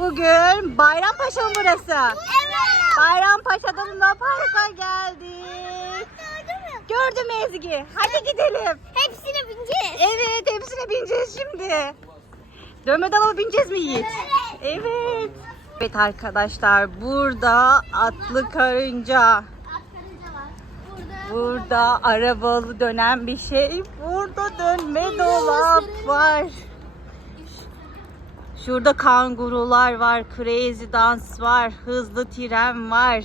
Bugün Bayrampaşa mı burası? Evet. Bayrampaşa'da Luna Park'a geldik. Gördüm Ezgi. Hadi gidelim. Hepsine bineceğiz. Evet hepsine bineceğiz şimdi. Dönme dolaba bineceğiz mi Yiğit? Evet. Evet. Evet arkadaşlar burada atlı karınca. Burada arabalı dönen bir şey. Burada dönme dolap var. Şurada kangurular var, crazy dans var, hızlı tren var.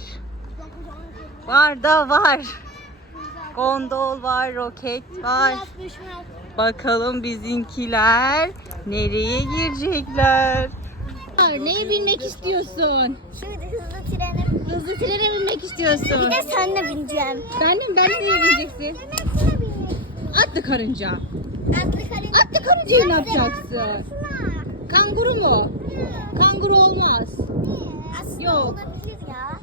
Var da var. Gondol var, roket var. Bakalım bizinkiler nereye girecekler? Neye binmek istiyorsun? Şimdi hızlı trene. Hızlı trene binmek istiyorsun. Bir de senle bineceğim. Ben de, ben de bineceksin? Atlı karınca. Atlı karınca. Atlı karıncayı ne yapacaksın? Kanguru mu? Kanguru olmaz. Aslında Yok. olabilir ya.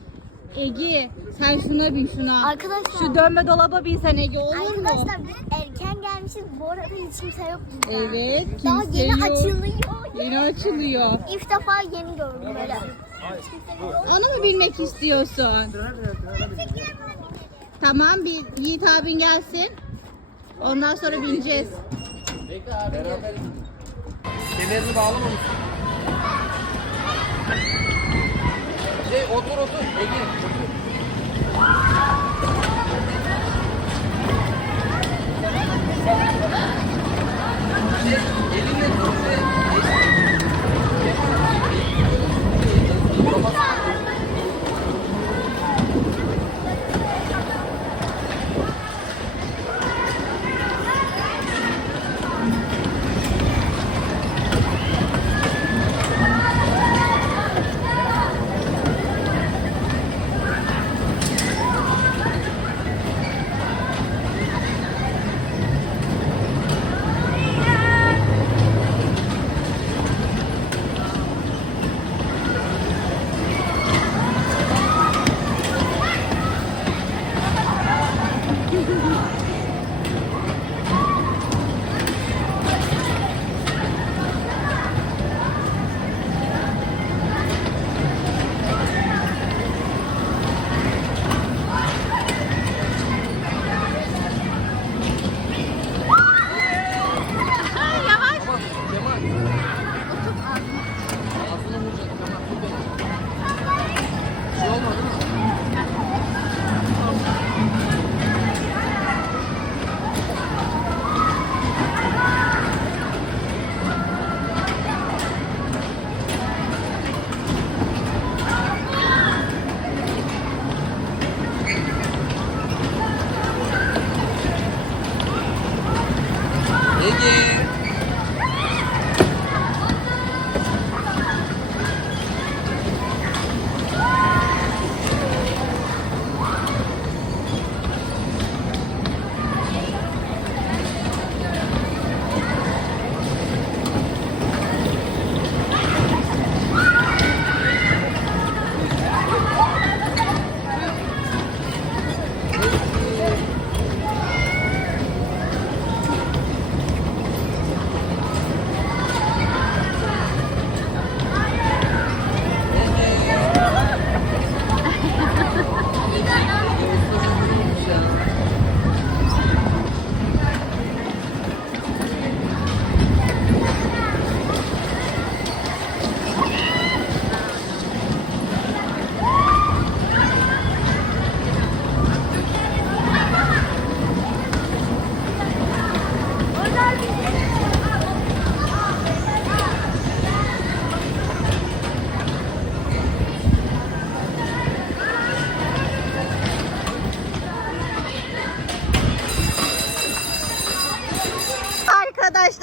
Ege sen şuna bin şuna. Arkadaşlar. Şu dönme dolaba bin sen Ege olur mu? Arkadaşlar biz erken gelmişiz. Bu arada hiç kimse yok burada. Evet Daha kimse yeni yok. açılıyor. Yeni açılıyor. İlk defa yeni gördüm böyle. Onu mu bilmek istiyorsun? Tamam bir Yiğit abin gelsin. Ondan sonra bineceğiz. Kemerini bağlamamışsın. Şey otur otur. Ege otur. Şey, elinle tut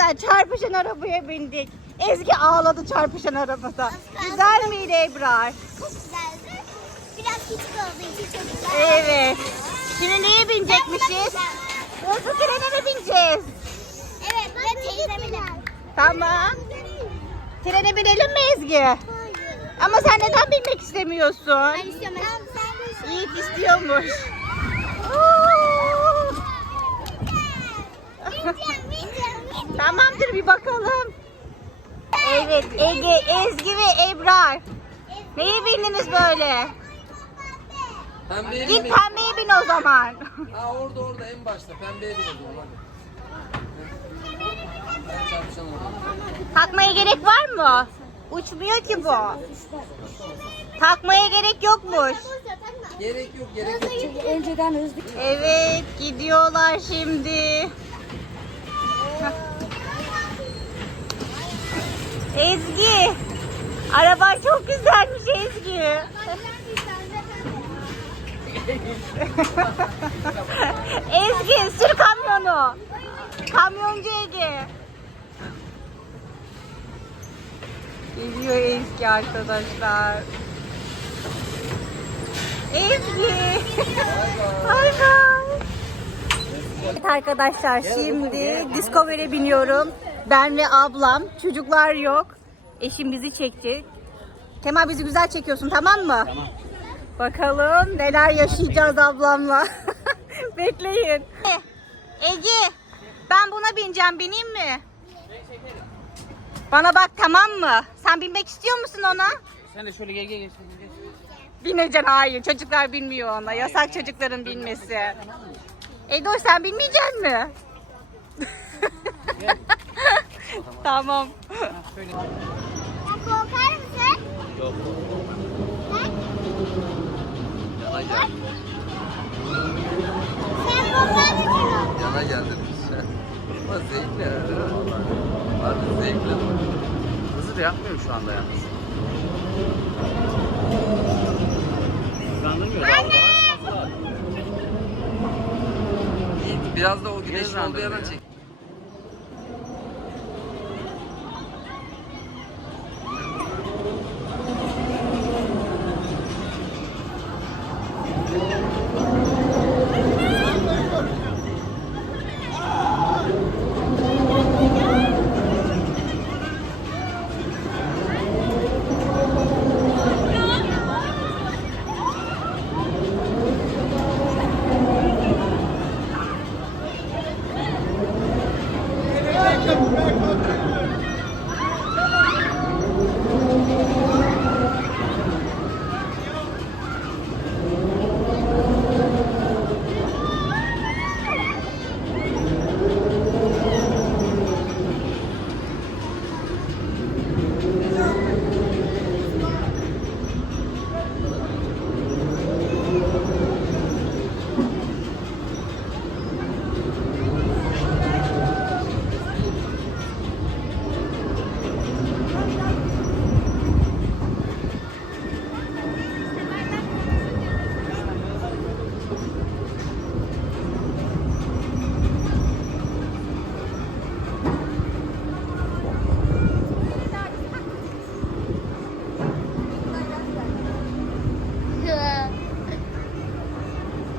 Arkadaşlar çarpışan arabaya bindik. Ezgi ağladı çarpışan arabada. Güzel miydi Ebrar? Çok güzeldi. Biraz küçük olduğu için çok güzel. Evet. Şimdi neye binecekmişiz? Hızlı trene mi bineceğiz? Evet ve teyzemi de. Tamam. Trene binelim mi Ezgi? Ama sen neden binmek istemiyorsun? Ben istiyorum. Ben, Yiğit istiyormuş. Bineceğim, bineceğim, bineceğim. Tamamdır bir bakalım. Evet Ege, Ezgi ve Ebrar. Neyi bindiniz böyle? Pembeye Git bin. pembeye bin o zaman. Ha orada orada en başta pembeye bin o zaman hadi. Ben çarpışan orada. Takmaya gerek var mı? Uçmuyor ki bu. Takmaya gerek yokmuş. Gerek yok gerek yok. Çünkü önceden hızlı. Evet gidiyorlar şimdi. Ezgi. Araban çok güzelmiş Ezgi. Ezgi sür kamyonu. Kamyoncu Ege. Geliyor Ezgi arkadaşlar. Ezgi. Bay bay. Evet arkadaşlar şimdi Discovery'e biniyorum. Ben ve ablam. Çocuklar yok. Eşim bizi çekecek. Kemal bizi güzel çekiyorsun tamam mı? Tamam. Bakalım neler yaşayacağız ablamla. Bekleyin. Ege ben buna bineceğim bineyim mi? Bana bak tamam mı? Sen binmek istiyor musun ona? Sen de şöyle gel gel gel. Bineceksin hayır. Çocuklar bilmiyor ona. Yasak çocukların bilmesi. Edoş sen bilmeyecek mi? tamam. Sen korkar mısın? Yok. Yana geldi. sen korkar mısın? Yana geldiniz. Ama zevkli. Harbi zevkli. Hızlı da yapmıyorum şu anda yalnız. Hızlandırmıyor. Yiğit biraz da o güneşin olduğu yerden çek.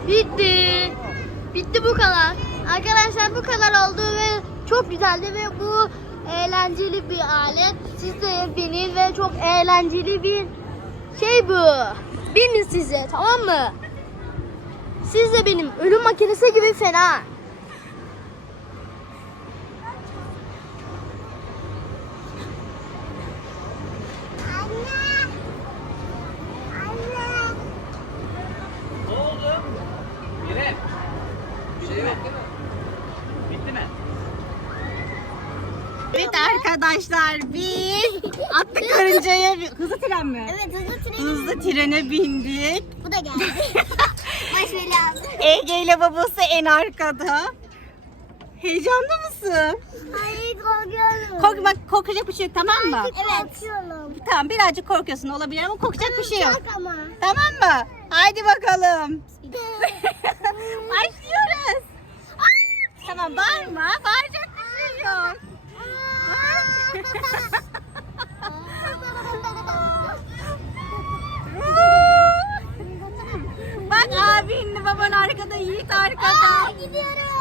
Bitti. Bitti bu kadar. Bu kadar oldu ve çok güzeldi ve bu eğlenceli bir alet. Siz de binin ve çok eğlenceli bir şey bu. Binin size tamam mı? Siz de benim ölüm makinesi gibi fena. Ne oldu? Yine. Bir şey yok değil mi? Bitti mi? Evet arkadaşlar biz atlı karıncaya hızlı tren mi? Evet hızlı tren. Hızlı trene bindik. Bu da geldi. Baş belası. Ege ile babası en arkada. Heyecanlı mısın? Hayır korkuyorum. Kork bak korkacak bir şey yok tamam mı? Evet. Korkuyorum. Tamam birazcık korkuyorsun olabilir ama korkacak bir şey yok. Ama. Tamam mı? Haydi bakalım. Başlıyoruz. Tamam bağırma. Bağıracak bir şey yok. Bak abinle baban arkada, Yiğit arkada. Gidiyorum.